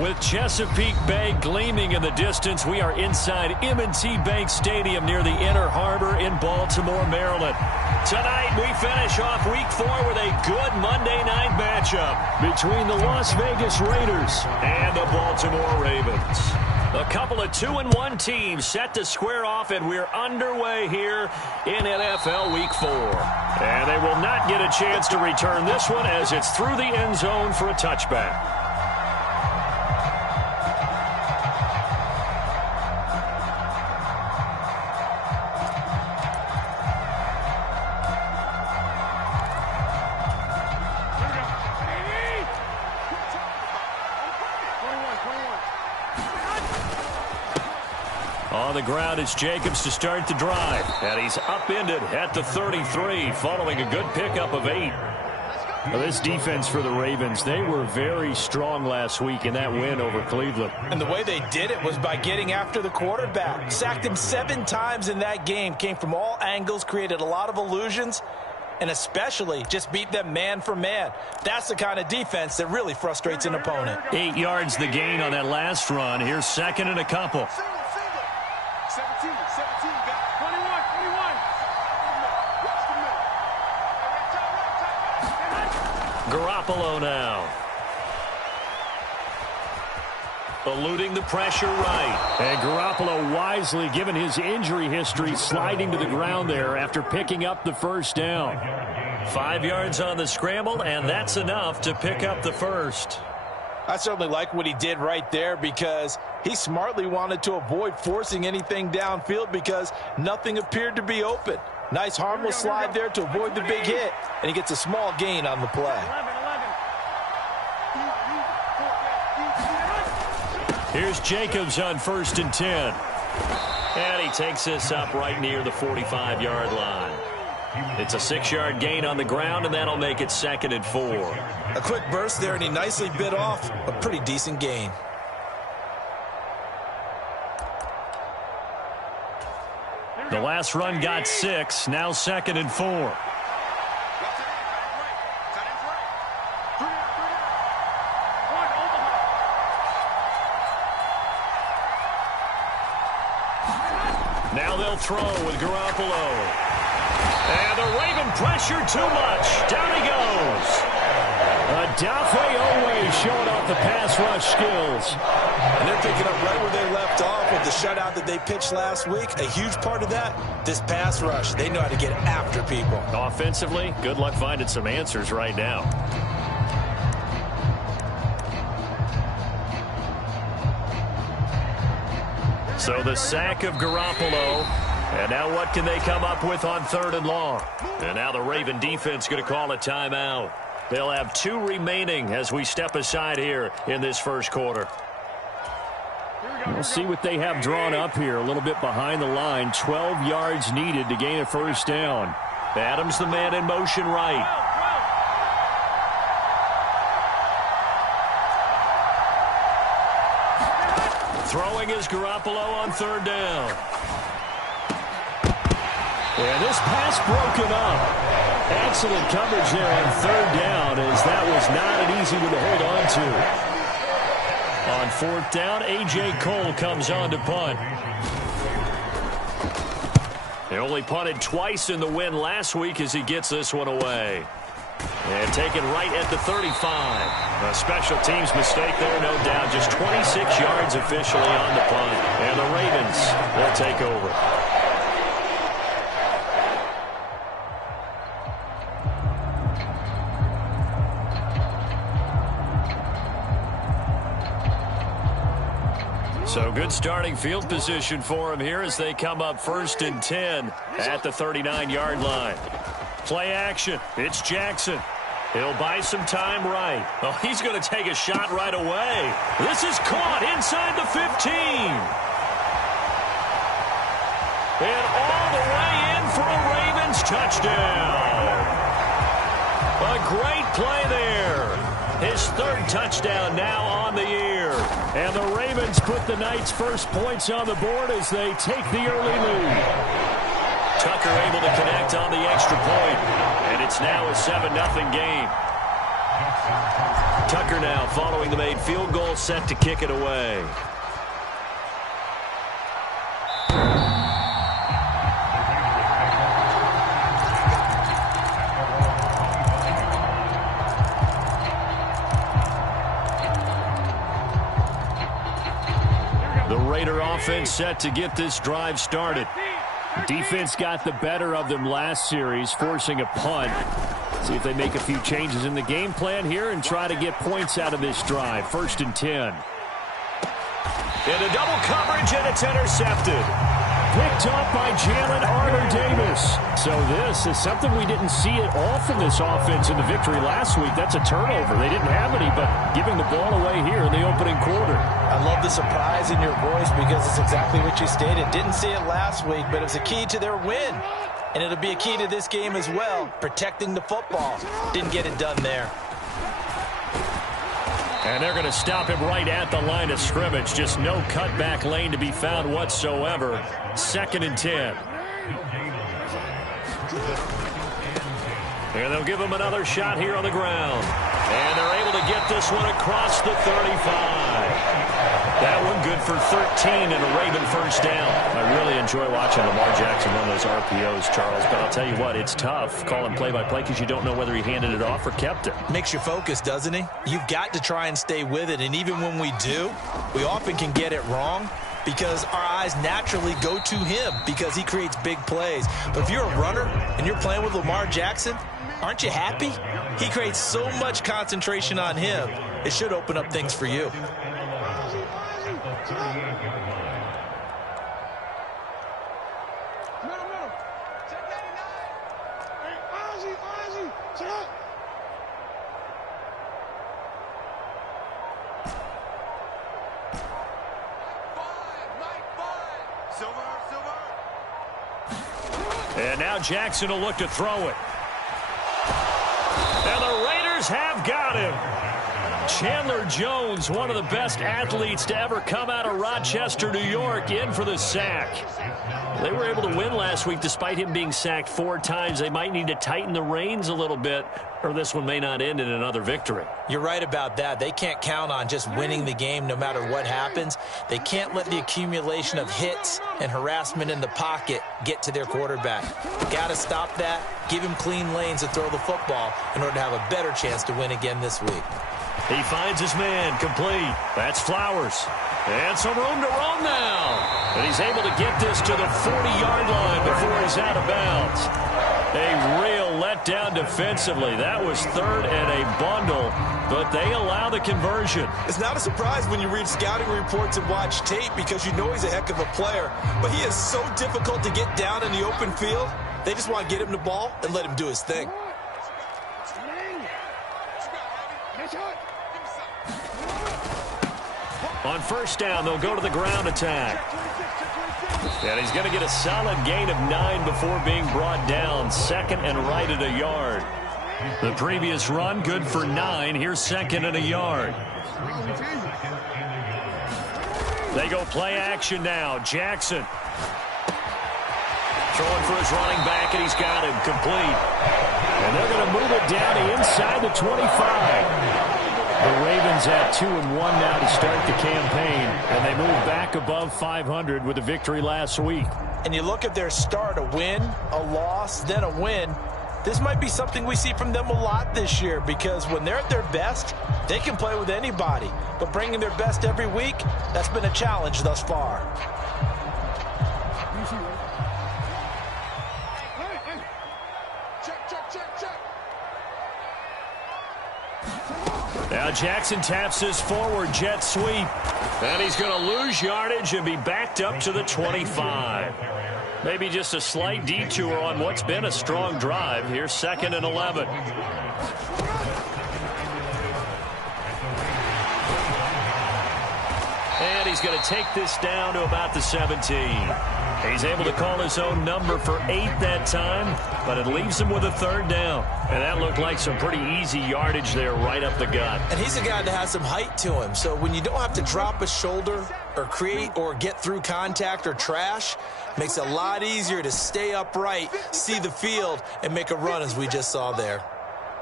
With Chesapeake Bay gleaming in the distance, we are inside M&T Bank Stadium near the Inner Harbor in Baltimore, Maryland. Tonight, we finish off Week 4 with a good Monday night matchup between the Las Vegas Raiders and the Baltimore Ravens. A couple of 2-1 teams set to square off, and we're underway here in NFL Week 4. And they will not get a chance to return this one as it's through the end zone for a touchback. On the ground, it's Jacobs to start the drive. And he's upended at the 33, following a good pickup of 8. Well, this defense for the Ravens, they were very strong last week in that win over Cleveland. And the way they did it was by getting after the quarterback. Sacked him 7 times in that game. Came from all angles, created a lot of illusions, and especially just beat them man for man. That's the kind of defense that really frustrates an opponent. 8 yards the gain on that last run. Here's second and a couple. 17, got 21. Garoppolo now. Eluding the pressure right. And Garoppolo wisely, given his injury history, sliding to the ground there after picking up the first down. 5 yards on the scramble, and that's enough to pick up the first. I certainly like what he did right there because he smartly wanted to avoid forcing anything downfield because nothing appeared to be open. Nice harmless slide there to avoid the big hit, and he gets a small gain on the play. Here's Jacobs on 1st and 10. And he takes this up right near the 45-yard line. It's a 6-yard gain on the ground, and that'll make it 2nd and 4. A quick burst there, and he nicely bit off a pretty decent gain. The last run got 6, now 2nd and 4. Now they'll throw with Garoppolo. And the Raven pressure too much. Down he goes. Adafe Owe showing off the pass rush skills. And they're picking up right where they left off with the shutout that they pitched last week. A huge part of that, this pass rush. They know how to get after people. Offensively, good luck finding some answers right now. So the sack of Garoppolo. And now what can they come up with on 3rd and long? And now the Raven defense going to call a timeout. They'll have 2 remaining as we step aside here in this first quarter. We'll see what they have drawn up here. A little bit behind the line. 12 yards needed to gain a first down. Adams the man in motion right. Throwing is Garoppolo on 3rd down. And this pass broken up. Excellent coverage there on 3rd down, as that was not an easy one to hold on to. On 4th down, A.J. Cole comes on to punt. They only punted twice in the win last week as he gets this one away. And taken right at the 35. A special teams mistake there, no doubt. Just 26 yards officially on the punt. And the Ravens will take over. So good starting field position for him here as they come up 1st and 10 at the 39-yard line. Play action. It's Jackson. He'll buy some time right. Oh, he's going to take a shot right away. This is caught inside the 15. And all the way in for a Ravens touchdown. A great play there. His 3rd touchdown now on the year. And the Ravens put the Knights' first points on the board as they take the early lead. Tucker able to connect on the extra point. And it's now a 7-0 game. Tucker now following the made field goal, set to kick it away. The Raider offense set to get this drive started. Defense got the better of them last series, forcing a punt. See if they make a few changes in the game plan here and try to get points out of this drive. 1st and 10. Into double coverage, and it's intercepted. Picked up by Jalen Armour-Davis. So this is something we didn't see at all from this offense in the victory last week. That's a turnover. They didn't have any, but giving the ball away here in the opening quarter. I love the surprise in your voice because it's exactly what you stated. Didn't see it last week, but it was a key to their win. And it'll be a key to this game as well, protecting the football. Didn't get it done there. And they're going to stop him right at the line of scrimmage. Just no cutback lane to be found whatsoever. 2nd and 10. And they'll give him another shot here on the ground. And they're able to get this one across the 35. That one good for 13 and a Raven first down. I really enjoy watching Lamar Jackson run those RPOs, Charles, but I'll tell you what, it's tough calling play-by-play because you don't know whether he handed it off or kept it. Makes you focus, doesn't he? You've got to try and stay with it, and even when we do, we often can get it wrong because our eyes naturally go to him because he creates big plays. But if you're a runner and you're playing with Lamar Jackson, aren't you happy? He creates so much concentration on him, it should open up things for you. And now Jackson will look to throw it. And the Raiders have got him. Chandler Jones, one of the best athletes to ever come out of Rochester, New York, in for the sack. They were able to win last week despite him being sacked 4 times. They might need to tighten the reins a little bit, or this one may not end in another victory. You're right about that. They can't count on just winning the game no matter what happens. They can't let the accumulation of hits and harassment in the pocket get to their quarterback. Got to stop that, give him clean lanes to throw the football in order to have a better chance to win again this week. He finds his man, complete. That's Flowers. And some room to roam now. And he's able to get this to the 40-yard line before he's out of bounds. A real letdown defensively. That was 3rd and a bundle, but they allow the conversion. It's not a surprise when you read scouting reports and watch tape because you know he's a heck of a player, but he is so difficult to get down in the open field. They just want to get him the ball and let him do his thing. On 1st down, they'll go to the ground attack. And he's going to get a solid gain of 9 before being brought down. 2nd and right at a yard. The previous run, good for 9. Here's 2nd and a yard. They go play action now. Jackson. Throwing for his running back, and he's got him complete. And they're going to move it down inside the 25. The Ravens at 2-1 now to start the campaign, and they move back above 500 with a victory last week. And you look at their start, a win, a loss, then a win. This might be something we see from them a lot this year because when they're at their best, they can play with anybody. But bringing their best every week, that's been a challenge thus far. Now Jackson taps his forward jet sweep. And he's going to lose yardage and be backed up to the 25. Maybe just a slight detour on what's been a strong drive. Here's 2nd and 11. And he's going to take this down to about the 17. He's able to call his own number for 8 that time, but it leaves him with a 3rd down. And that looked like some pretty easy yardage there right up the gut. And he's a guy that has some height to him, so when you don't have to drop a shoulder or create or get through contact or trash, makes it a lot easier to stay upright, see the field, and make a run as we just saw there.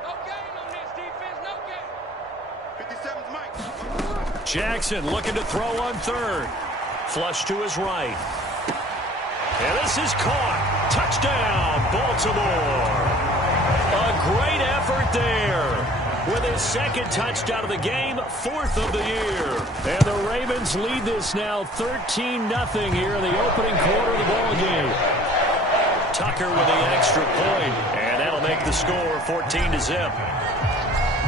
No game on this defense, no game. Jackson looking to throw on third. Flush to his right. And this is caught. Touchdown, Baltimore. A great effort there. With his second touchdown of the game, fourth of the year. And the Ravens lead this now 13-0 here in the opening quarter of the ball game. Tucker with the extra point, and that'll make the score 14-0.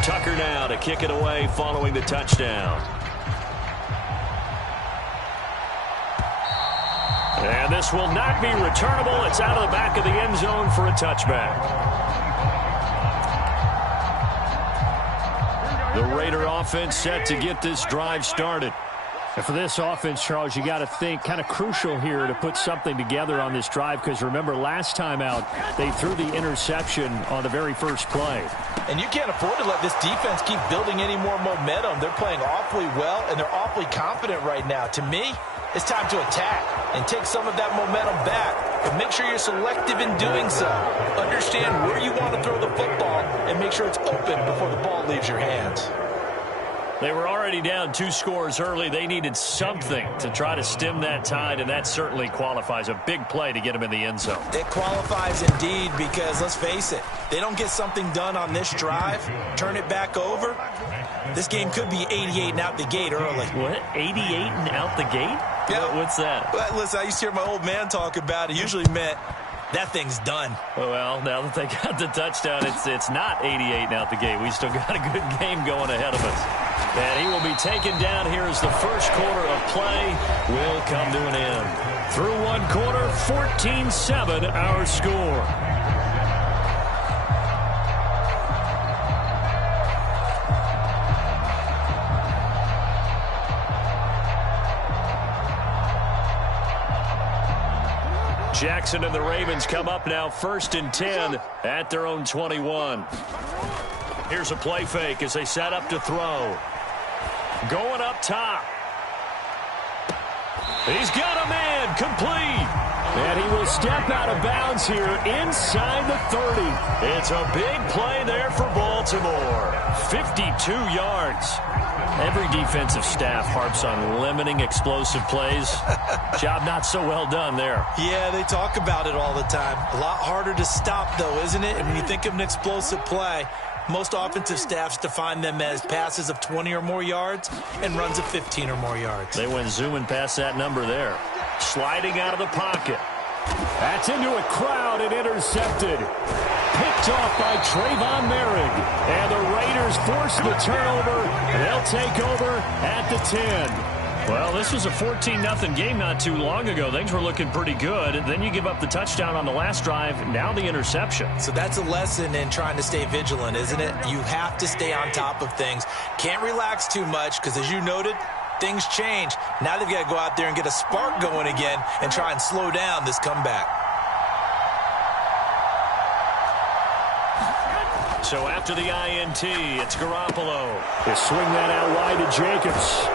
Tucker now to kick it away following the touchdown. And this will not be returnable. It's out of the back of the end zone for a touchback. The Raider offense set to get this drive started. And for this offense, Charles, you got to think kind of crucial here to put something together on this drive, because remember last time out they threw the interception on the very first play. And you can't afford to let this defense keep building any more momentum. They're playing awfully well, and they're awfully confident right now. To me, it's time to attack and take some of that momentum back. But make sure you're selective in doing so. Understand where you want to throw the football and make sure it's open before the ball leaves your hands. They were already down 2 scores early. They needed something to try to stem that tide, and that certainly qualifies. A big play to get them in the end zone. It qualifies indeed, because let's face it, they don't get something done on this drive, turn it back over, this game could be 88 and out the gate early. What? 88 and out the gate? Yeah. What's that? Well, listen, I used to hear my old man talk about it. Usually meant that thing's done. Well, now that they got the touchdown, it's not 88 and out the gate. We still got a good game going ahead of us. And he will be taken down here as the first quarter of play will come to an end. Through one quarter, 14-7 our score. Jackson and the Ravens come up now 1st and 10 at their own 21. Here's a play fake as they set up to throw. Going up top. He's got a man, complete. And he will step out of bounds here inside the 30. It's a big play there for Baltimore. 52 yards. Every defensive staff harps on limiting explosive plays. Job not so well done there. Yeah, they talk about it all the time. A lot harder to stop, though, isn't it? And when you think of an explosive play, most offensive staffs define them as passes of 20 or more yards and runs of 15 or more yards. They went zooming past that number there. Sliding out of the pocket. That's into a crowd and intercepted. Picked off by Trayvon Merrick. And the Raiders force the turnover. They'll take over at the 10. Well, this was a 14-0 game not too long ago. Things were looking pretty good. Then you give up the touchdown on the last drive. Now the interception. So that's a lesson in trying to stay vigilant, isn't it? You have to stay on top of things. Can't relax too much because, as you noted, things change. Now they've got to go out there and get a spark going again and try and slow down this comeback. So after the INT, it's Garoppolo. They swing that out wide to Jacobs.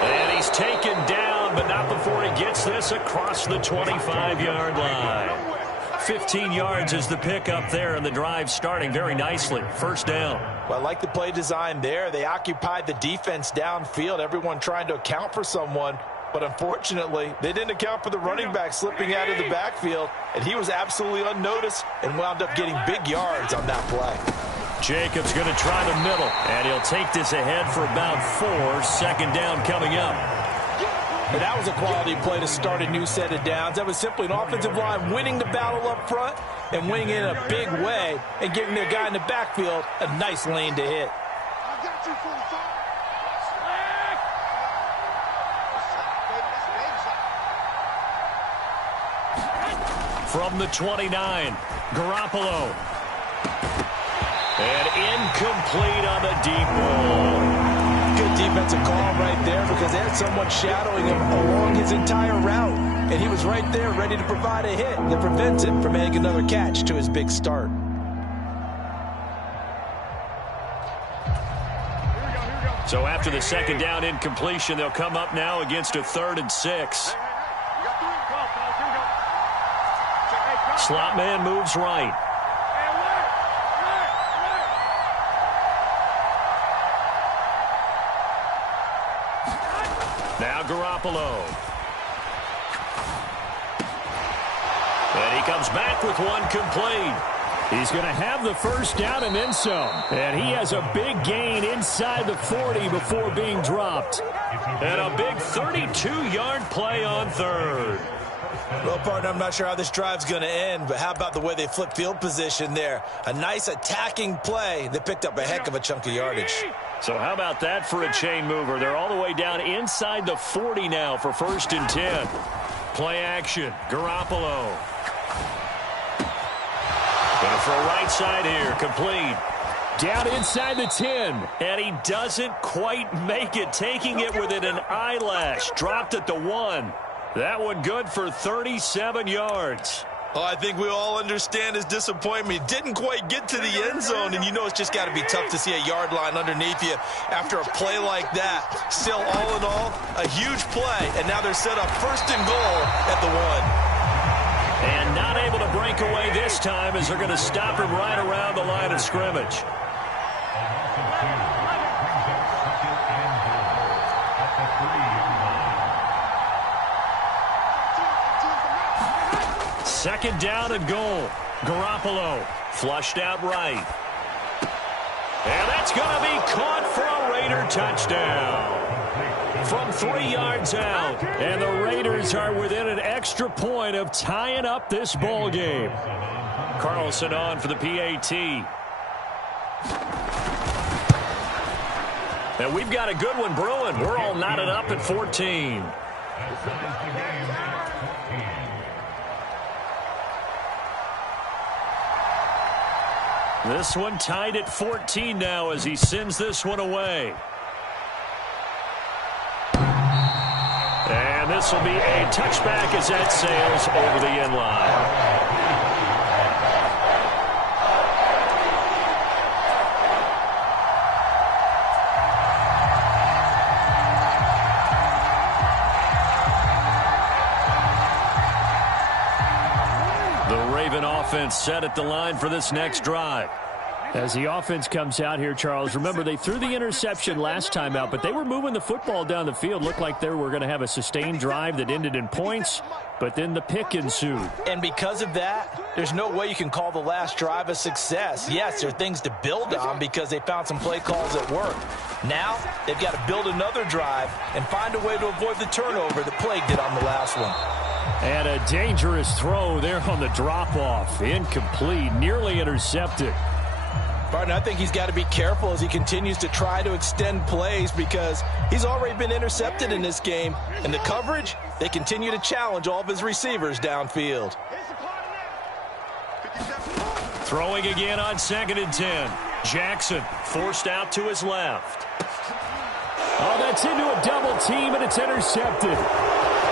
And he's taken down, but not before he gets this across the 25-yard line. 15 yards is the pickup there, and the drive starting very nicely. First down. Well, I like the play design there. They occupied the defense downfield, everyone trying to account for someone. But unfortunately, they didn't account for the running back slipping out of the backfield, and he was absolutely unnoticed and wound up getting big yards on that play. Jacobs going to try the middle, and he'll take this ahead for about 4. Second down coming up. But that was a quality play to start a new set of downs. That was simply an offensive line winning the battle up front and winning in a big way and giving their guy in the backfield a nice lane to hit. From the 29, Garoppolo. And incomplete on the deep ball. Good defensive call right there because they had someone shadowing him along his entire route. And he was right there ready to provide a hit that prevents him from making another catch to his big start. So after the second down incompletion, they'll come up now against a 3rd and 6. Slot man moves right. Now Garoppolo. And he comes back with one complete. He's going to have the first down and then some. And he has a big gain inside the 40 before being dropped. And a big 32-yard play on third. Well, partner, I'm not sure how this drive's going to end, but how about the way they flip field position there? A nice attacking play that picked up a heck of a chunk of yardage. So how about that for a chain mover? They're all the way down inside the 40 now for 1st and 10. Play action. Garoppolo. Going for a right side here. Complete. Down inside the 10. And he doesn't quite make it, taking it within an eyelash. Dropped at the 1. That one good for 37 yards. Oh, I think we all understand his disappointment. He didn't quite get to the end zone, and you know it's just got to be tough to see a yard line underneath you after a play like that. Still, all in all, a huge play, and now they're set up 1st and goal at the 1. And not able to break away this time as they're going to stop him right around the line of scrimmage. Second down and goal. Garoppolo flushed out right. And that's going to be caught for a Raider touchdown. From 3 yards out. And the Raiders are within an extra point of tying up this ball game. Carlson on for the PAT. And we've got a good one brewing. We're all knotted up at 14. This one tied at 14 now as he sends this one away. And this will be a touchback as that sails over the end line. Offense set at the line for this next drive. As the offense comes out here, Charles, remember they threw the interception last time out, but they were moving the football down the field. Looked like they were going to have a sustained drive that ended in points, but then the pick ensued. And because of that, there's no way you can call the last drive a success. Yes, there are things to build on because they found some play calls that work. Now, they've got to build another drive and find a way to avoid the turnover that plagued it on the last one. And a dangerous throw there on the drop-off. Incomplete, nearly intercepted. Barton, I think he's got to be careful as he continues to try to extend plays because he's already been intercepted in this game. And the coverage, they continue to challenge all of his receivers downfield. Throwing again on 2nd and 10. Jackson forced out to his left. Oh, that's into a double team, and it's intercepted.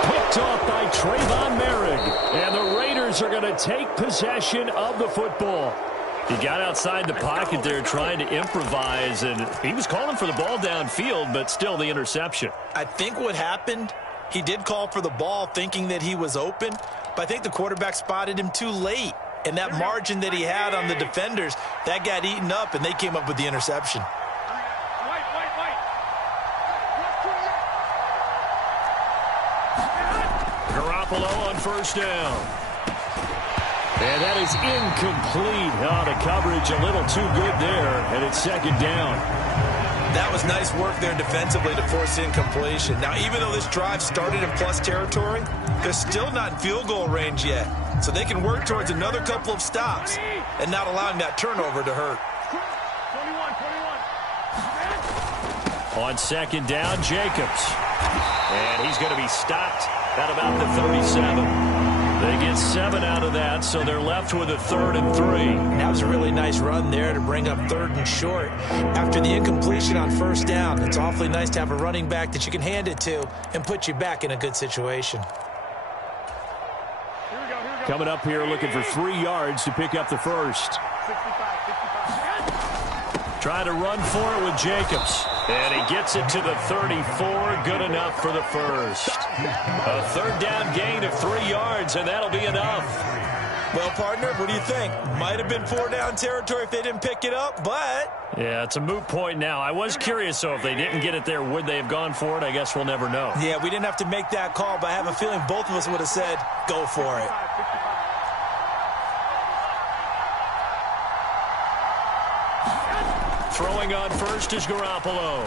Picked off by Trayvon Merrick. And the Raiders are going to take possession of the football. He got outside the pocket there trying to improvise, and he was calling for the ball downfield, but still the interception. I think what happened, he did call for the ball thinking that he was open, but I think the quarterback spotted him too late. And that margin that he had on the defenders, that got eaten up, and they came up with the interception. Garoppolo on 1st down. And that is incomplete. Oh, the coverage a little too good there, and it's 2nd down. That was nice work there defensively to force incompletion. Now, even though this drive started in plus territory, they're still not in field goal range yet. So they can work towards another couple of stops and not allowing that turnover to hurt. On 2nd down, Jacobs. And he's going to be stopped at about the 37. They get 7 out of that, so they're left with a 3rd and 3. That was a really nice run there to bring up 3rd and short. After the incompletion on 1st down, it's awfully nice to have a running back that you can hand it to and put you back in a good situation. Coming up here looking for 3 yards to pick up the first. Try to run for it with Jacobs. And he gets it to the 34. Good enough for the first. A 3rd down gain of 3 yards, and that'll be enough. Well, partner, what do you think? Might have been 4-down territory if they didn't pick it up, but... Yeah, it's a moot point now. I was curious, so if they didn't get it there, would they have gone for it? I guess we'll never know. Yeah, we didn't have to make that call, but I have a feeling both of us would have said, go for it. Throwing on first is Garoppolo.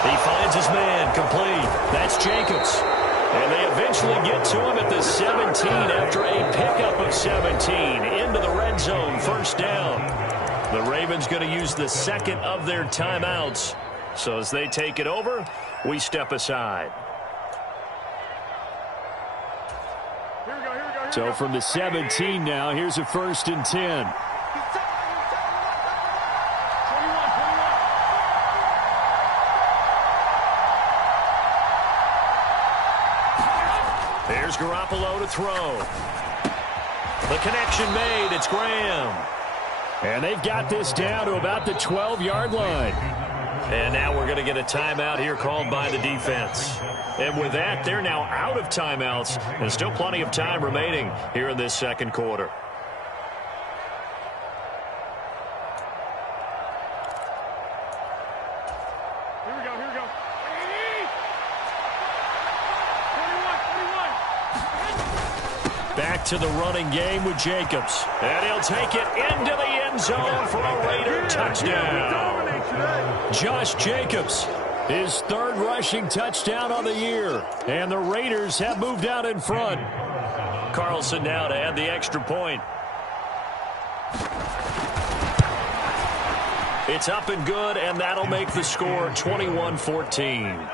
He finds his man, complete. That's Jacobs. And they eventually get to him at the 17 after a pickup of 17 into the red zone, first down. The Ravens going to use the second of their timeouts. So as they take it over, we step aside. So from the 17 now, here's a 1st and 10. There's Garoppolo to throw. The connection made. It's Graham. And they've got this down to about the 12-yard line. And now we're going to get a timeout here called by the defense. And with that, they're now out of timeouts. And still plenty of time remaining here in this second quarter. Here we go, here we go. Back to the running game with Jacobs. And he'll take it into the end zone for a Raider touchdown. Josh Jacobs, his 3rd rushing touchdown on the year. And the Raiders have moved out in front. Carlson now to add the extra point. It's up and good, and that'll make the score 21-14.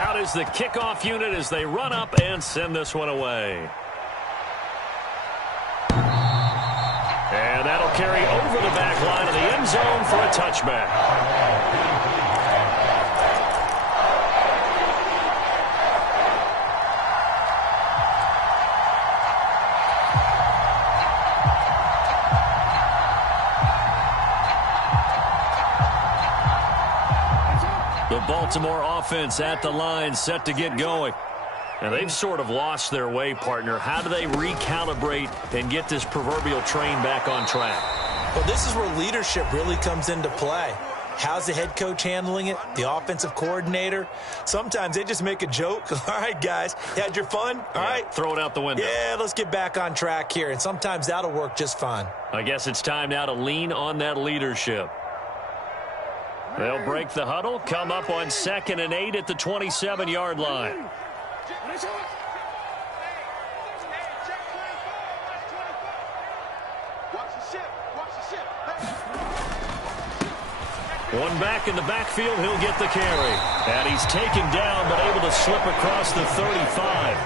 Out is the kickoff unit as they run up and send this one away. And that'll carry over the back line of the end zone for a touchback. The Baltimore offense at the line, set to get going. And they've sort of lost their way, partner. How do they recalibrate and get this proverbial train back on track? Well, this is where leadership really comes into play. How's the head coach handling it? The offensive coordinator? Sometimes they just make a joke. All right, guys, had your fun? All right. Throw it out the window. Yeah, let's get back on track here. And sometimes that'll work just fine. I guess it's time now to lean on that leadership. They'll break the huddle, come up on 2nd and 8 at the 27-yard line. One back in the backfield, he'll get the carry. And he's taken down, but able to slip across the 35.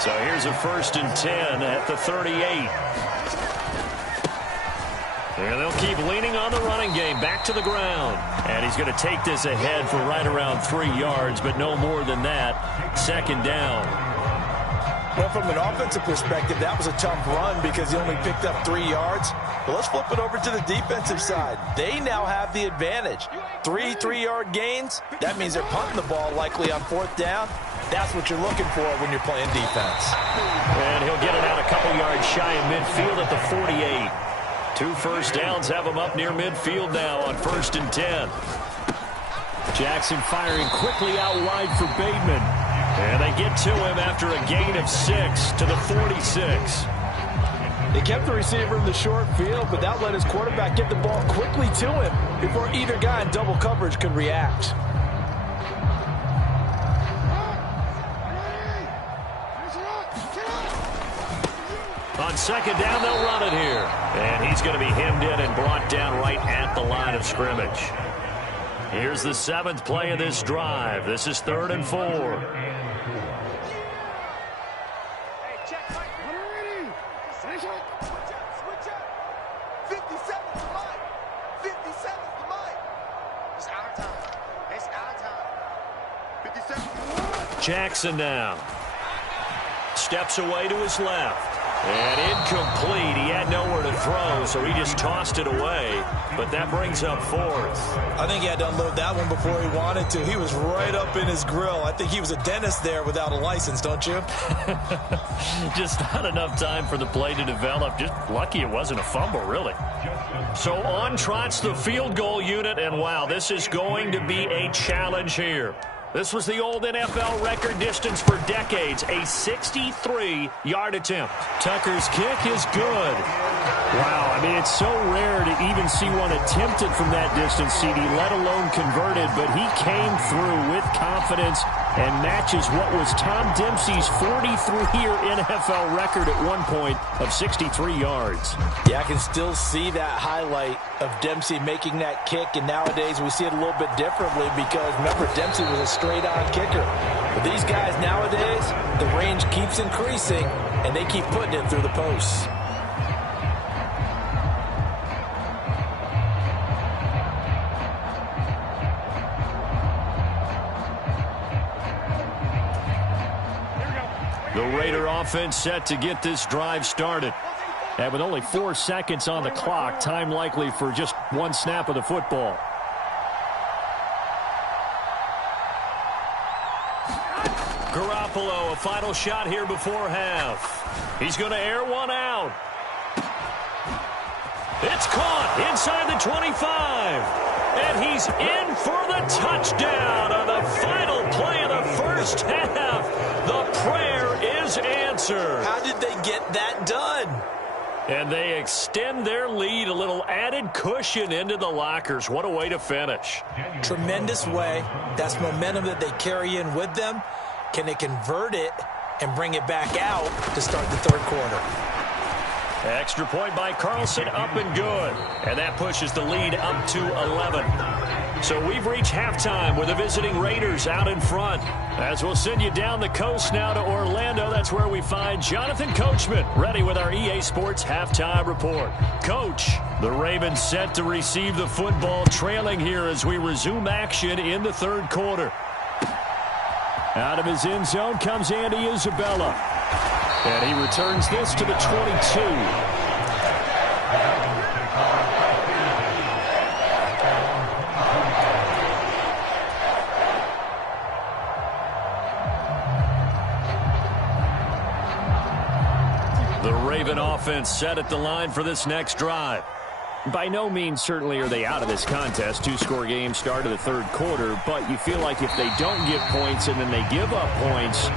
So here's a 1st and 10 at the 38. And they'll keep leaning on the running game, back to the ground. And he's going to take this ahead for right around 3 yards, but no more than that. 2nd down. Well, from an offensive perspective, that was a tough run because he only picked up 3 yards. But let's flip it over to the defensive side. They now have the advantage. 3 3-yard gains. That means they're punting the ball likely on 4th down. That's what you're looking for when you're playing defense. And he'll get it out a couple yards shy of midfield at the 48. 2 first downs have him up near midfield now on 1st and 10. Jackson firing quickly out wide for Bateman. And they get to him after a gain of 6 to the 46. They kept the receiver in the short field, but that let his quarterback get the ball quickly to him before either guy in double coverage could react. On 2nd down, they'll run it here. And he's going to be hemmed in and brought down right at the line of scrimmage. Here's the 7th play of this drive. This is 3rd and 4. Jackson now steps away to his left. And incomplete. He had nowhere to throw, so he just tossed it away. But that brings up fourth. I think he had to unload that one before he wanted to. He was right up in his grill. I think he was a dentist there without a license, don't you? Just not enough time for the play to develop. Just lucky it wasn't a fumble, really. So on trots the field goal unit, and wow, this is going to be a challenge here. This was the old NFL record distance for decades, a 63-yard attempt. Tucker's kick is good. Wow, I mean, it's so rare to even see one attempted from that distance, CD, let alone converted, but he came through with confidence and matches what was Tom Dempsey's 43-year NFL record at one point of 63 yards. Yeah, I can still see that highlight of Dempsey making that kick, and nowadays we see it a little bit differently because, remember, Dempsey was a straight-on kicker. But these guys nowadays, the range keeps increasing, and they keep putting it through the posts. The Raider offense set to get this drive started. And with only 4 seconds on the clock, time likely for just one snap of the football. Garoppolo, a final shot here before half. He's going to air one out. It's caught inside the 25. And he's in for the touchdown on the final play of the first half. The prayer is answered. How did they get that done? And they extend their lead, a little added cushion into the lockers. What a way to finish. Tremendous way. That's momentum that they carry in with them. Can they convert it and bring it back out to start the third quarter? Extra point by Carlson, up and good. And that pushes the lead up to 11. So we've reached halftime with the visiting Raiders out in front. As we'll send you down the coast now to Orlando, that's where we find Jonathan Coachman ready with our EA Sports halftime report. Coach, the Ravens set to receive the football, trailing here as we resume action in the third quarter. Out of his end zone comes Andy Isabella. And he returns this to the 22. The Raven offense set at the line for this next drive. By no means certainly are they out of this contest. Two-score game start of the third quarter, but you feel like if they don't get points and then they give up points,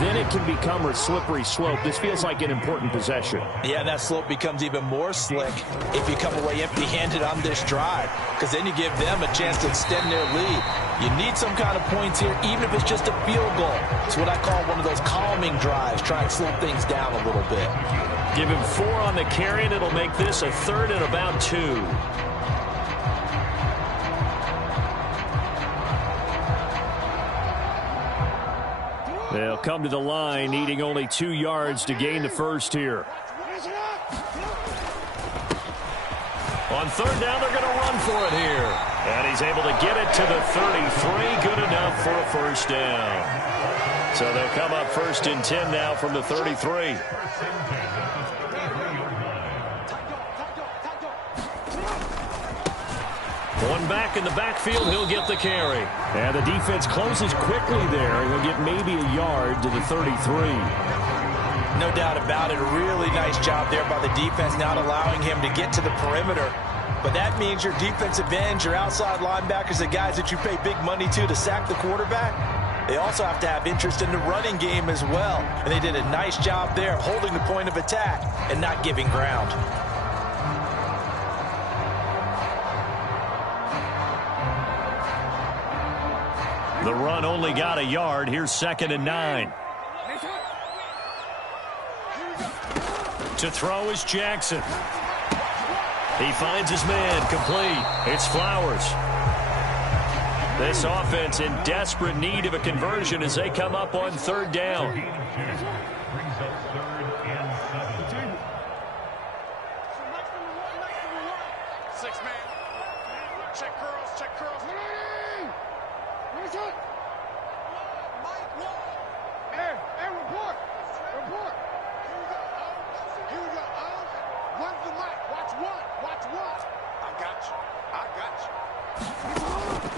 then it can become a slippery slope. This feels like an important possession. Yeah, and that slope becomes even more slick if you come away empty-handed on this drive, because then you give them a chance to extend their lead. You need some kind of points here, even if it's just a field goal. It's what I call one of those calming drives. Try and slow things down a little bit. Give him 4 on the carry, and it'll make this a third and about 2. They'll come to the line, needing only 2 yards to gain the first here. On third down, they're going to run for it here. And he's able to get it to the 33. Good enough for a first down. So they'll come up first and 10 now from the 33. One back in the backfield, he'll get the carry. And the defense closes quickly there. He'll get maybe a yard to the 33. No doubt about it. A really nice job there by the defense, not allowing him to get to the perimeter. But that means your defensive ends, your outside linebackers, the guys that you pay big money to sack the quarterback, they also have to have interest in the running game as well. And they did a nice job there of holding the point of attack and not giving ground. The run only got a yard. Here's 2nd and 9. To throw is Jackson. He finds his man, complete. It's Flowers. This offense in desperate need of a conversion as they come up on third down.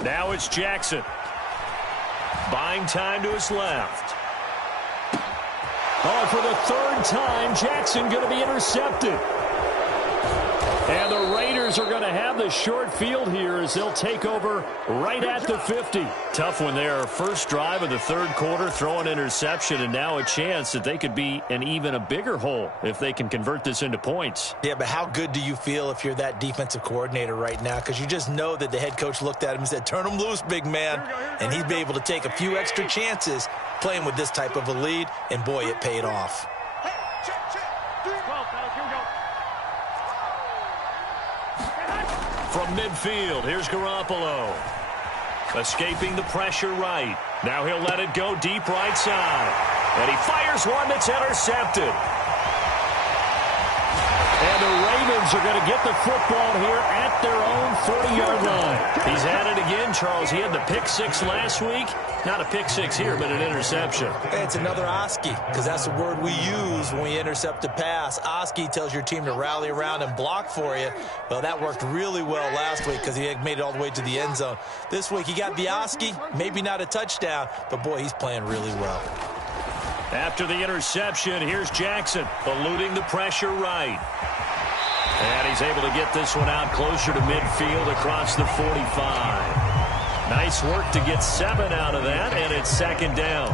Now it's Jackson. Buying time to his left. Oh, for the third time, Jackson going to be intercepted. And the Raiders are going to have the short field here as they'll take over right at the 50. Tough one there. First drive of the third quarter, throw an interception, and now a chance that they could be in even a bigger hole if they can convert this into points. Yeah, but how good do you feel if you're that defensive coordinator right now? Because you just know that the head coach looked at him and said, turn him loose, big man. And he'd be able to take a few extra chances playing with this type of a lead, and boy, it paid off. From midfield, here's Garoppolo. Escaping the pressure right. Now he'll let it go deep right side. And he fires one that's intercepted. And the Ravens are going to get the football here at their own 40-yard line. He's at it again, Charles. He had the pick six last week. Not a pick six here, but an interception. Hey, it's another Oski, because that's the word we use when we intercept a pass. Oski tells your team to rally around and block for you. Well, that worked really well last week because he had made it all the way to the end zone. This week, he got the Oski, maybe not a touchdown, but boy, he's playing really well. After the interception, here's Jackson, eluding the pressure right. And he's able to get this one out closer to midfield across the 45. Nice work to get 7 out of that, and it's second down.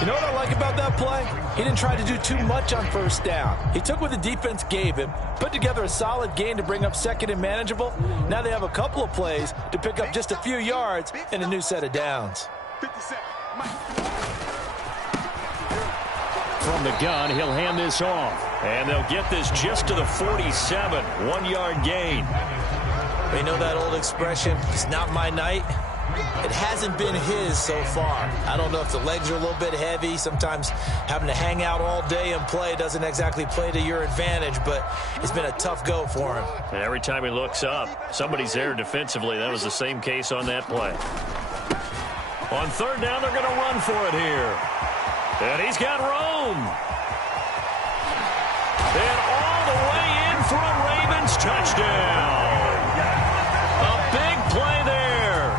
You know what I like about that play? He didn't try to do too much on first down. He took what the defense gave him, put together a solid gain to bring up second and manageable. Now they have a couple of plays to pick up just a few yards and a new set of downs. From the gun, he'll hand this off. And they'll get this just to the 47, 1-yard gain. They know that old expression, it's not my night. It hasn't been his so far. I don't know if the legs are a little bit heavy. Sometimes having to hang out all day and play doesn't exactly play to your advantage, but it's been a tough go for him. And every time he looks up, somebody's there defensively. That was the same case on that play. On third down, they're going to run for it here. And he's got room. And all the way in for a Ravens touchdown. A big play there.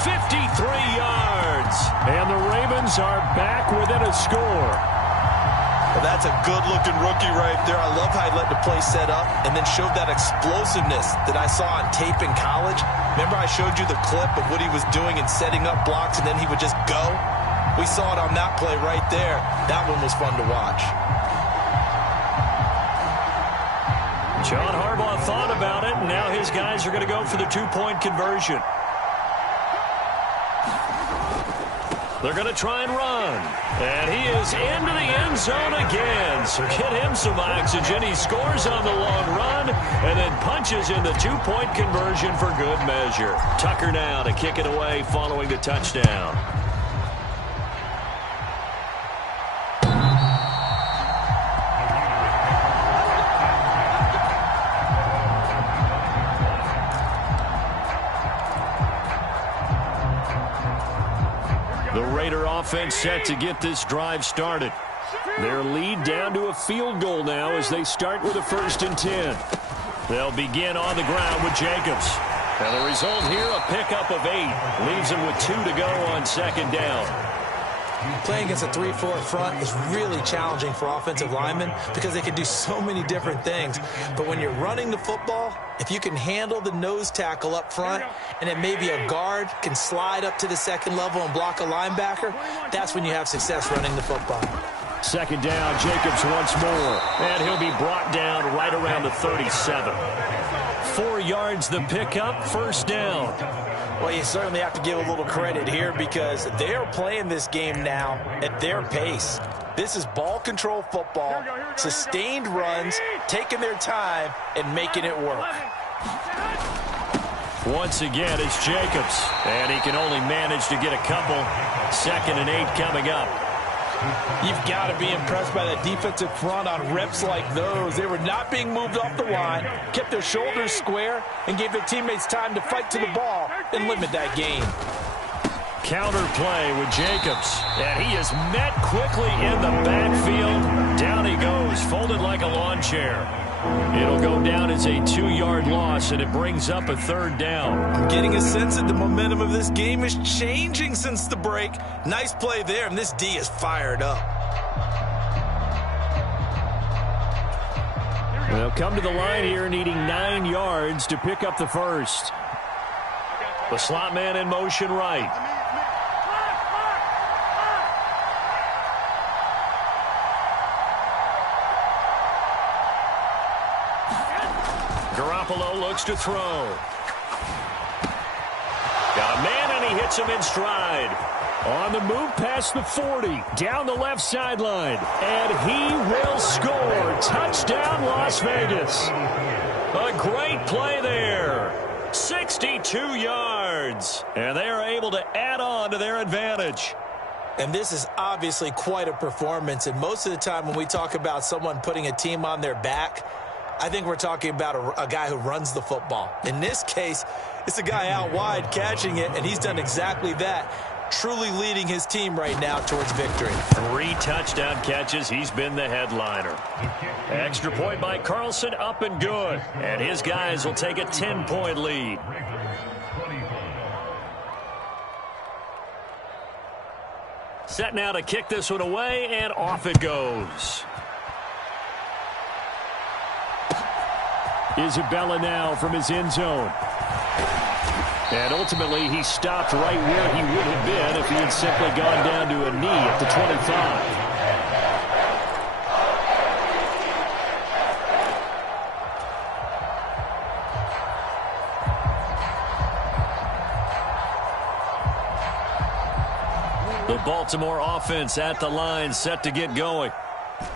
53 yards. And the Ravens are back within a score. Well, that's a good-looking rookie right there. I love how he let the play set up and then showed that explosiveness that I saw on tape in college. Remember I showed you the clip of what he was doing and setting up blocks, and then he would just go? We saw it on that play right there. That one was fun to watch. John Harbaugh thought about it, and now his guys are going to go for the two-point conversion. They're going to try and run. And he is into the end zone again. So get him some oxygen. He scores on the long run and then punches in the two-point conversion for good measure. Tucker now to kick it away following the touchdown. The Raider offense set to get this drive started. Their lead down to a field goal now as they start with a 1st and 10. They'll begin on the ground with Jacobs. And the result here, a pickup of 8. Leaves them with 2 to go on second down. Playing against a 3-4 front is really challenging for offensive linemen because they can do so many different things. But when you're running the football, if you can handle the nose tackle up front and then maybe a guard can slide up to the second level and block a linebacker, that's when you have success running the football. Second down, Jacobs once more. And he'll be brought down right around the 37. 4 yards the pickup, 1st down. Well, you certainly have to give a little credit here because they are playing this game now at their pace. This is ball control football, sustained runs, taking their time, and making it work. Once again, it's Jacobs, and he can only manage to get a couple. 2nd and 8 coming up. You've got to be impressed by the defensive front on reps like those. They were not being moved off the line, kept their shoulders square, and gave their teammates time to fight to the ball and limit that gain. Counter play with Jacobs, and he is met quickly in the backfield. Down he goes, folded like a lawn chair. It'll go down as a 2-yard loss, and it brings up a 3rd down. I'm getting a sense that the momentum of this game is changing since the break. Nice play there, and this D is fired up. They'll come to the line here needing 9 yards to pick up the first. The slot man in motion right. Garoppolo looks to throw. Got a man, and he hits him in stride. On the move past the 40, down the left sideline, and he will score. Touchdown, Las Vegas. A great play there. 62 yards. And they are able to add on to their advantage. And this is obviously quite a performance. And most of the time when we talk about someone putting a team on their back, I think we're talking about a guy who runs the football. In this case, it's a guy out wide catching it, and he's done exactly that. Truly leading his team right now towards victory. 3 touchdown catches. He's been the headliner. Extra point by Carlson, up and good. And his guys will take a 10-point lead. Set now to kick this one away, and off it goes. Isabella now from his end zone. And ultimately, he stopped right where he would have been if he had simply gone down to a knee at the 25. The Baltimore offense at the line, set to get going.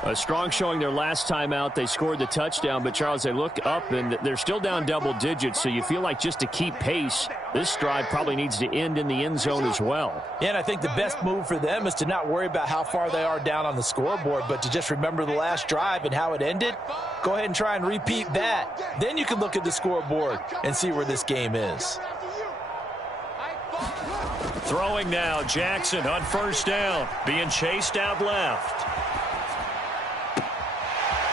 A strong showing their last time out. They scored the touchdown, but, Charles, they look up, and they're still down double digits, so you feel like just to keep pace, this drive probably needs to end in the end zone as well. Yeah, and I think the best move for them is to not worry about how far they are down on the scoreboard, but to just remember the last drive and how it ended. Go ahead and try and repeat that. Then you can look at the scoreboard and see where this game is. Throwing now, Jackson on 1st down, being chased out left.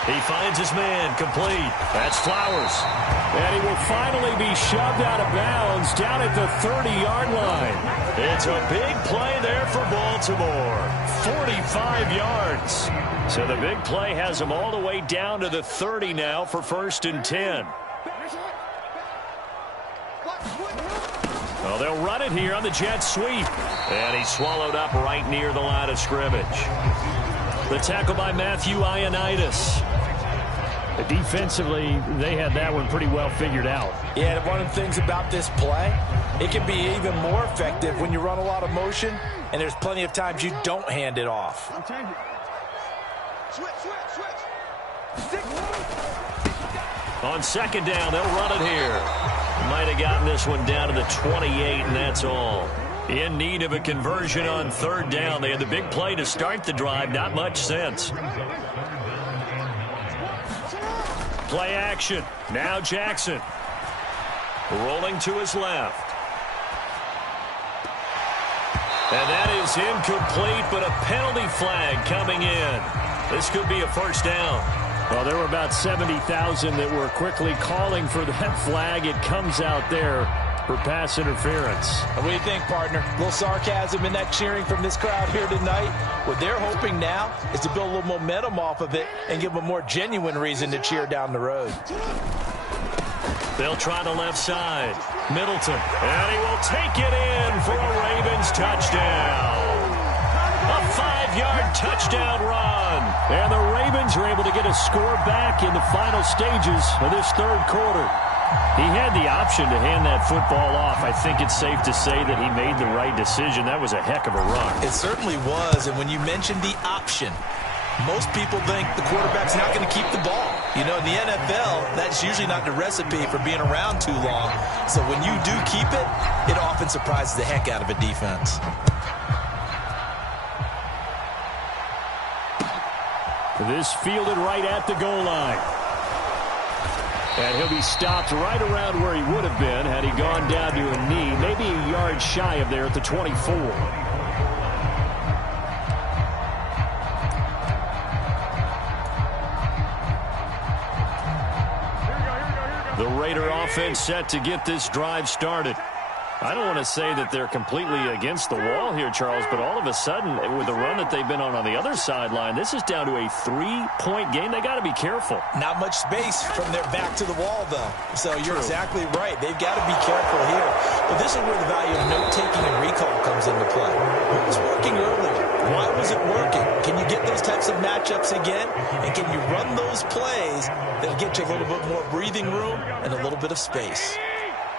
He finds his man, complete. That's Flowers. And he will finally be shoved out of bounds down at the 30-yard line. It's a big play there for Baltimore. 45 yards. So the big play has him all the way down to the 30 now for 1st and 10. Well, they'll run it here on the jet sweep. And he's swallowed up right near the line of scrimmage. The tackle by Matthew Ioannidis. Defensively, they had that one pretty well figured out. Yeah, and one of the things about this play, it can be even more effective when you run a lot of motion, and there's plenty of times you don't hand it off. On 2nd down, they'll run it here. Might have gotten this one down to the 28, and that's all. In need of a conversion on 3rd down. They had the big play to start the drive. Not much sense. Play action. Now Jackson. Rolling to his left. And that is incomplete, but a penalty flag coming in. This could be a 1st down. Well, there were about 70,000 that were quickly calling for that flag. It comes out there for pass interference. What do you think, partner? A little sarcasm in that cheering from this crowd here tonight. What they're hoping now is to build a little momentum off of it and give them a more genuine reason to cheer down the road. They'll try the left side. Middleton. And he will take it in for a Ravens touchdown. A 5-yard touchdown run. And the Ravens are able to get a score back in the final stages of this 3rd quarter. He had the option to hand that football off. I think it's safe to say that he made the right decision. That was a heck of a run. It certainly was. And when you mentioned the option, most people think the quarterback's not going to keep the ball. You know, in the NFL, that's usually not the recipe for being around too long. So when you do keep it, it often surprises the heck out of a defense. This fielded right at the goal line. And he'll be stopped right around where he would have been had he gone down to a knee, maybe a yard shy of there at the 24. Raider offense set to get this drive started. I don't want to say that they're completely against the wall here, Charles, but all of a sudden, with the run that they've been on the other sideline, this is down to a 3-point game. They got to be careful. Not much space from their back to the wall, though. So you're exactly right. They've got to be careful here. But this is where the value of note-taking and recall comes into play. What was working earlier? Why was it working? Can you get those types of matchups again? And can you run those plays that'll get you a little bit more breathing room and a little bit of space?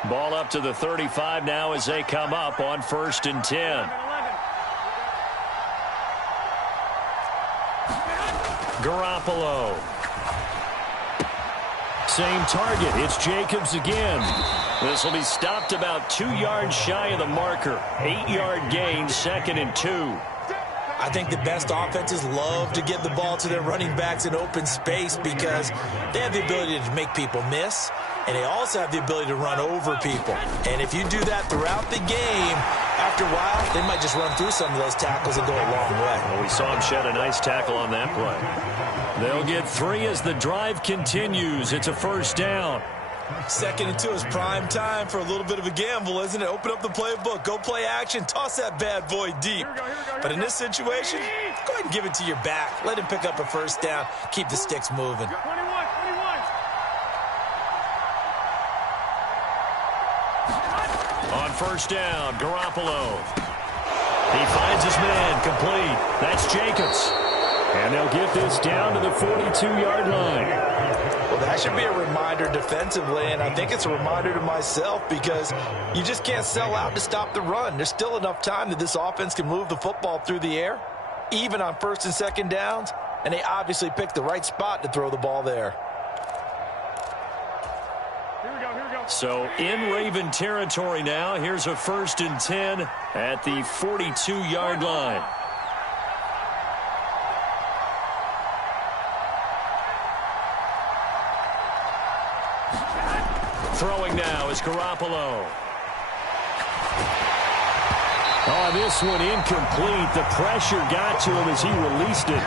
Ball up to the 35 now as they come up on 1st and 10. Garoppolo. Same target. It's Jacobs again. This will be stopped about 2 yards shy of the marker. 8-yard gain, 2nd and 2. I think the best offenses love to get the ball to their running backs in open space because they have the ability to make people miss, and they also have the ability to run over people. And if you do that throughout the game, after a while, they might just run through some of those tackles and go a long way. Well, we saw him shed a nice tackle on that play. They'll get 3 as the drive continues. It's a 1st down. 2nd and 2 is prime time for a little bit of a gamble, isn't it? Open up the playbook, go play action, toss that bad boy deep. But in this situation, go ahead and give it to your back. Let him pick up a 1st down. Keep the sticks moving. 21. On 1st down, Garoppolo. He finds his man, complete. That's Jacobs. And they'll get this down to the 42-yard line. Well, that should be a reminder defensively, and I think it's a reminder to myself because you just can't sell out to stop the run. There's still enough time that this offense can move the football through the air, even on 1st and 2nd downs, and they obviously picked the right spot to throw the ball there. Here we go. So in Raven territory now, here's a 1st and 10 at the 42-yard line. Throwing now is Garoppolo. Oh, this one incomplete. The pressure got to him as he released it.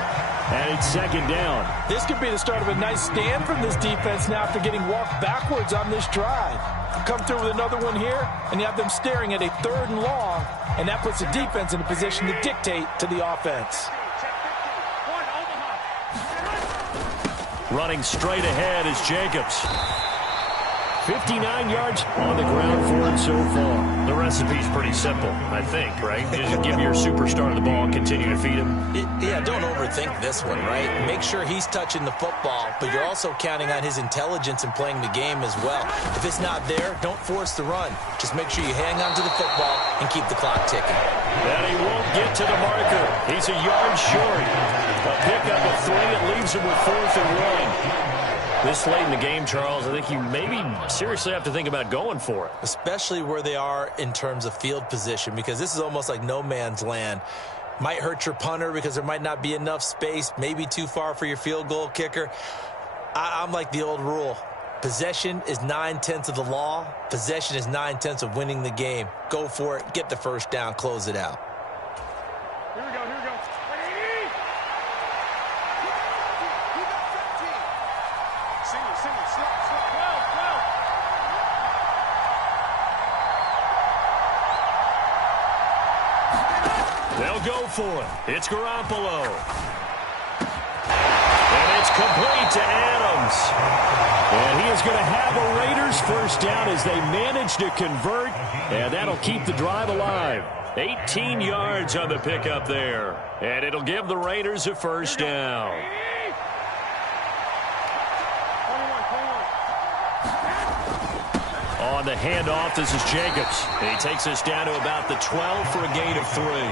And it's 2nd down. This could be the start of a nice stand from this defense now after getting walked backwards on this drive. Come through with another one here, and you have them staring at a 3rd and long, and that puts the defense in a position to dictate to the offense. Running straight ahead is Jacobs. 59 yards on the ground for him so far. The recipe's pretty simple, I think, right? You just give your superstar the ball and continue to feed him. Yeah, don't overthink this one, right? Make sure he's touching the football, but you're also counting on his intelligence in playing the game as well. If it's not there, don't force the run. Just make sure you hang on to the football and keep the clock ticking. And he won't get to the marker. He's a yard short. A pickup of 3. It leaves him with 4th and 1. This late in the game, Charles, I think you maybe seriously have to think about going for it. Especially where they are in terms of field position, because this is almost like no man's land. Might hurt your punter because there might not be enough space, maybe too far for your field goal kicker. I'm like the old rule. Possession is 9/10 of the law. Possession is 9/10 of winning the game. Go for it. Get the 1st down. Close it out. Here we go. They'll go for it. It's Garoppolo. And it's complete to Adams. And he is going to have a Raiders 1st down as they manage to convert. And that'll keep the drive alive. 18 yards on the pickup there. And it'll give the Raiders a 1st down. 21. On the handoff, this is Jacobs. And he takes us down to about the 12 for a gain of 3.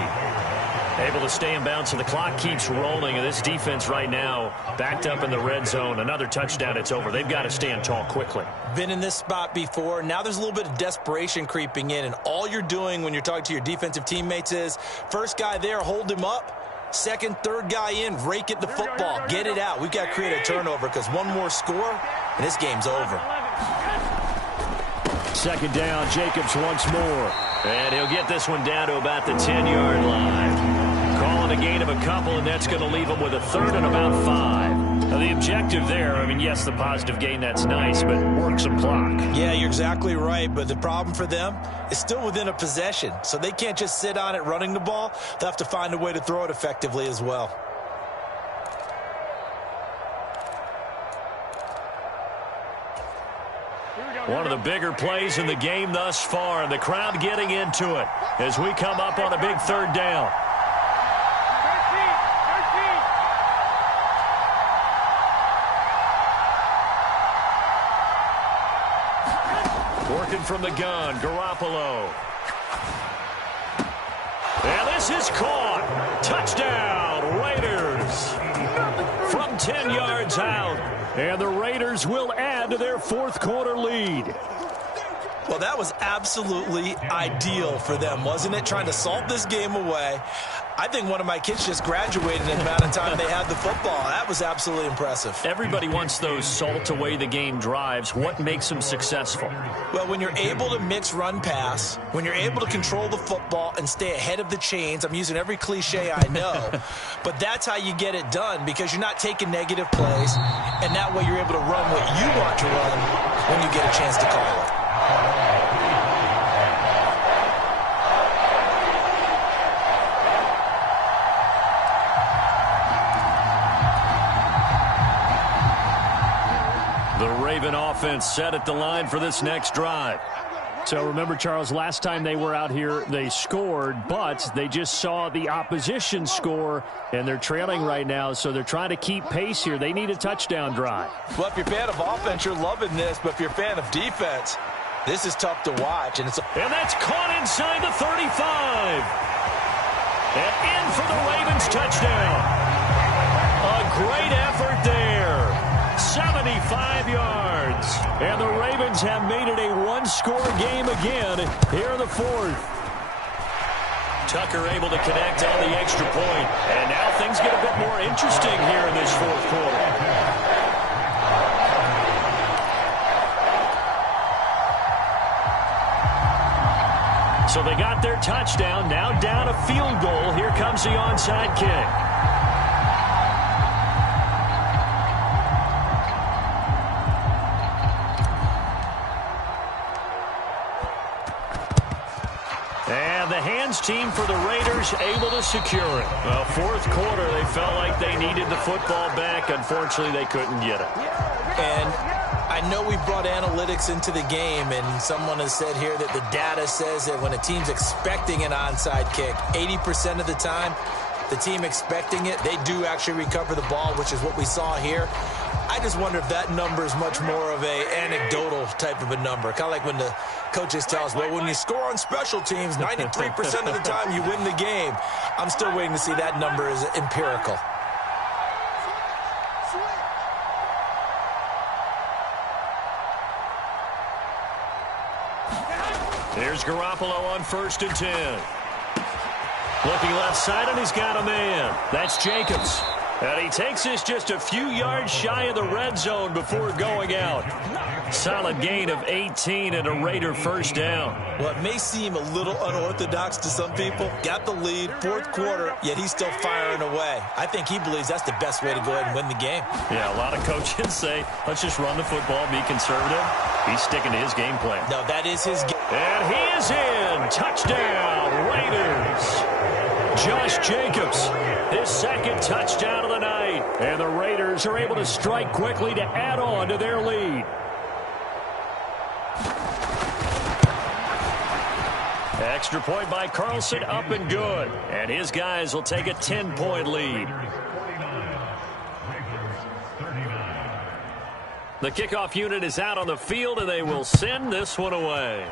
Able to stay in bounds, so the clock keeps rolling. And this defense right now backed up in the red zone. Another touchdown, it's over. They've got to stand tall quickly. Been in this spot before. Now there's a little bit of desperation creeping in. And all you're doing when you're talking to your defensive teammates is, first guy there, hold him up. 2nd, 3rd guy in, rake at the football. Get it out. We've got to create a turnover because one more score, and this game's over. 2nd down, Jacobs once more. And he'll get this one down to about the 10-yard line. Calling a gain of a couple, and that's going to leave him with a 3rd and about 5. Now, the objective there, I mean, yes, the positive gain, that's nice, but work some clock. Yeah, you're exactly right, but the problem for them is still within a possession, so they can't just sit on it running the ball. They'll have to find a way to throw it effectively as well. One of the bigger plays in the game thus far, and the crowd getting into it as we come up on a big third down. Working from the gun, Garoppolo. And this is caught. Touchdown, Raiders. From 10 yards out. And the Raiders will add to their fourth quarter lead. Well, that was absolutely ideal for them, wasn't it? Trying to salt this game away. I think one of my kids just graduated in the amount of time they had the football. That was absolutely impressive. Everybody wants those salt-away-the-game drives. What makes them successful? Well, when you're able to mix run-pass, when you're able to control the football and stay ahead of the chains, I'm using every cliche I know, but that's how you get it done because you're not taking negative plays, and that way you're able to run what you want to run when you get a chance to call it. The Raven offense set at the line for this next drive. So remember, Charles, last time they were out here, they scored, but they just saw the opposition score, and they're trailing right now, so they're trying to keep pace here. They need a touchdown drive. Well, if you're a fan of offense, you're loving this, but if you're a fan of defense, this is tough to watch. And that's caught inside the 35. And in for the Ravens touchdown. A great effort there. 75 yards. And the Ravens have made it a one-score game again here in the fourth. Tucker able to connect on the extra point. And now things get a bit more interesting here in this fourth quarter. So they got their touchdown. Now down a field goal. Here comes the onside kick. And the hands team for the Raiders able to secure it. Well, fourth quarter, they felt like they needed the football back. Unfortunately, they couldn't get it. And I know we brought analytics into the game, and someone has said here that the data says that when a team's expecting an onside kick, 80% of the time, the team expecting it, they do actually recover the ball, which is what we saw here. I just wonder if that number is much more of a anecdotal type of a number. Kind of like when the coaches tell us, well, when you score on special teams, 93% of the time you win the game. I'm still waiting to see that number is empirical. Here's Garoppolo on 1st and 10. Looking left side, and he's got a man. That's Jacobs. And he takes this just a few yards shy of the red zone before going out. Solid gain of 18 and a Raider first down. Well, it may seem a little unorthodox to some people. Got the lead, fourth quarter, yet he's still firing away. I think he believes that's the best way to go ahead and win the game. Yeah, a lot of coaches say, let's just run the football, be conservative. He's sticking to his game plan. No, that is his game. And he is in. Touchdown, Raiders. Josh Jacobs, his second touchdown of the night. And the Raiders are able to strike quickly to add on to their lead. Extra point by Carlson, up and good. And his guys will take a 10-point lead. The kickoff unit is out on the field, and they will send this one away.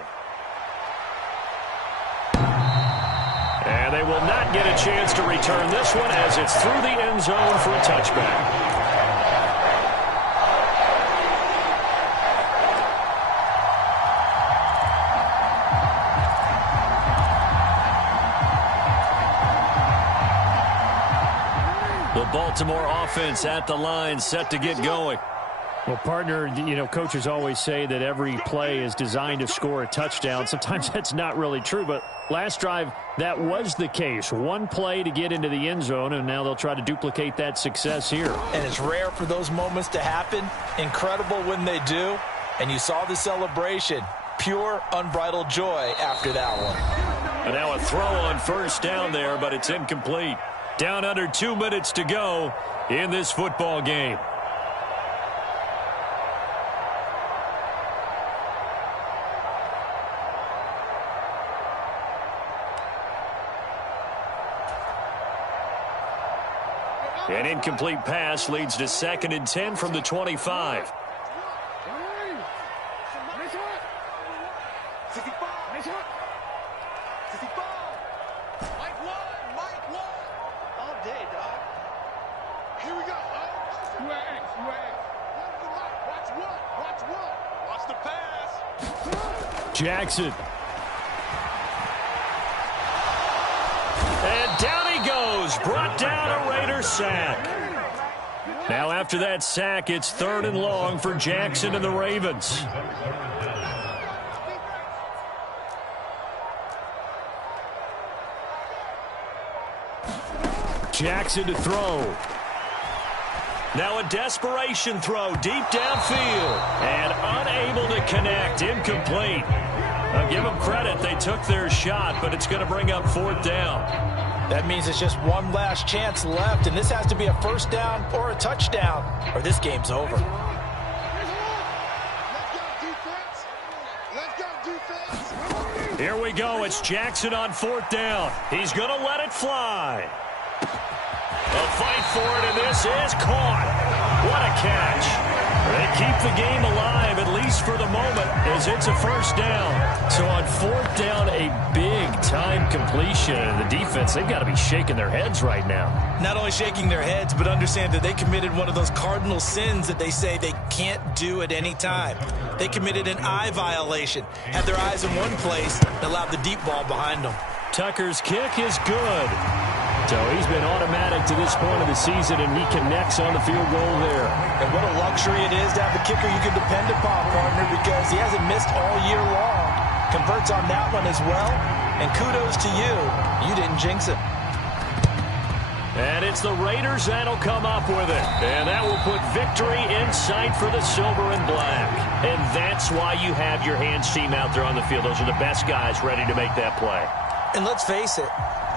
And they will not get a chance to return this one as it's through the end zone for a touchback. The Baltimore offense at the line, set to get going. Well, partner, you know, coaches always say that every play is designed to score a touchdown. Sometimes that's not really true, but Last drive, that was the case. One play to get into the end zone, and now they'll try to duplicate that success here. And it's rare for those moments to happen. Incredible when they do. And you saw the celebration. Pure, unbridled joy after that one. And now a throw on first down there, but it's incomplete. Down under 2 minutes to go in this football game. An incomplete pass leads to 2nd and 10 from the 25. Jackson. And down he goes. Brought down a Raider sack. Now after that sack, it's 3rd and long for Jackson and the Ravens. Jackson to throw. Now a desperation throw deep downfield. And unable to connect. Incomplete. I'll give them credit. They took their shot, but it's going to bring up 4th down. That means it's just one last chance left, and this has to be a first down or a touchdown, or this game's over. Here we go. It's Jackson on 4th down. He's going to let it fly. A fight for it, and this is caught. What a catch. They keep the game alive, at least for the moment, as it's a first down. So on 4th down, a big-time completion. And the defense, they've got to be shaking their heads right now. Not only shaking their heads, but understand that they committed one of those cardinal sins that they say they can't do at any time. They committed an eye violation, had their eyes in one place, and allowed the deep ball behind them. Tucker's kick is good. So he's been automatic to this point of the season, and he connects on the field goal there. And what a luxury it is to have a kicker you can depend upon, partner, because he hasn't missed all year long. Converts on that one as well. And kudos to you. You didn't jinx it. And it's the Raiders that'll come up with it. And that will put victory in sight for the silver and black. And that's why you have your hands team out there on the field. Those are the best guys ready to make that play. And let's face it,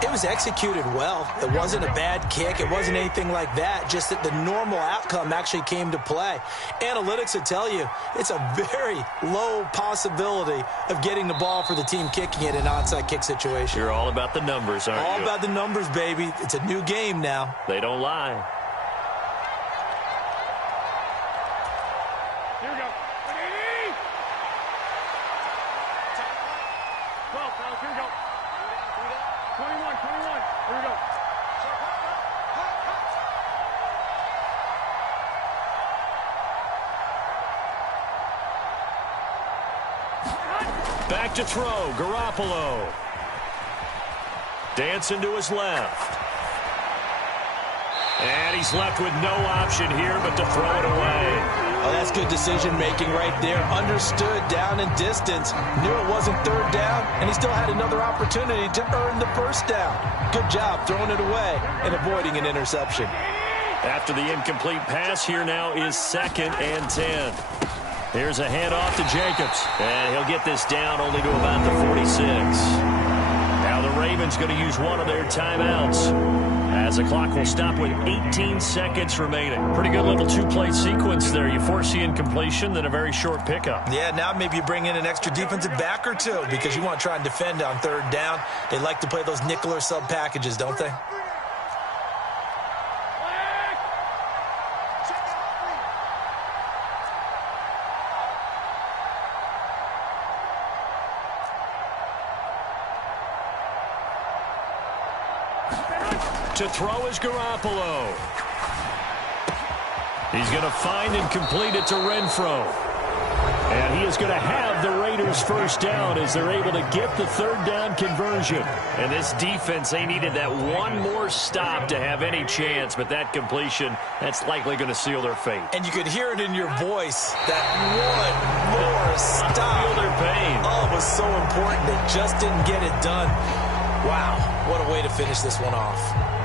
it was executed well. It wasn't a bad kick. It wasn't anything like that. Just that the normal outcome actually came to play. Analytics will tell you it's a very low possibility of getting the ball for the team kicking it in an onside kick situation. You're all about the numbers, aren't you? All about the numbers, baby. It's a new game now. They don't lie. Here we go. 12, fellas, here we go. 21, here we go. Back to throw, Garoppolo. Dancing to his left. And he's left with no option here but to throw it away. Oh, that's good decision-making right there. Understood down and distance. Knew it wasn't 3rd down, and he still had another opportunity to earn the first down. Good job throwing it away and avoiding an interception. After the incomplete pass, here now is 2nd and 10. Here's a handoff to Jacobs. And he'll get this down only to about the 46. Now the Ravens going to use one of their timeouts, as the clock will stop with 18 seconds remaining. Pretty good little two-play sequence there. You force the incompletion, then a very short pickup. Yeah, now maybe you bring in an extra defensive back or two because you want to try and defend on 3rd down. They like to play those nickel or sub packages, don't they? To throw is Garoppolo. He's going to find and complete it to Renfro. And he is going to have the Raiders first down as they're able to get the third down conversion. And this defense, they needed that one more stop to have any chance, but that completion, that's likely going to seal their fate. And you could hear it in your voice, that one more stop. Feel their pain. Oh, it was so important. They just didn't get it done. Wow, what a way to finish this one off.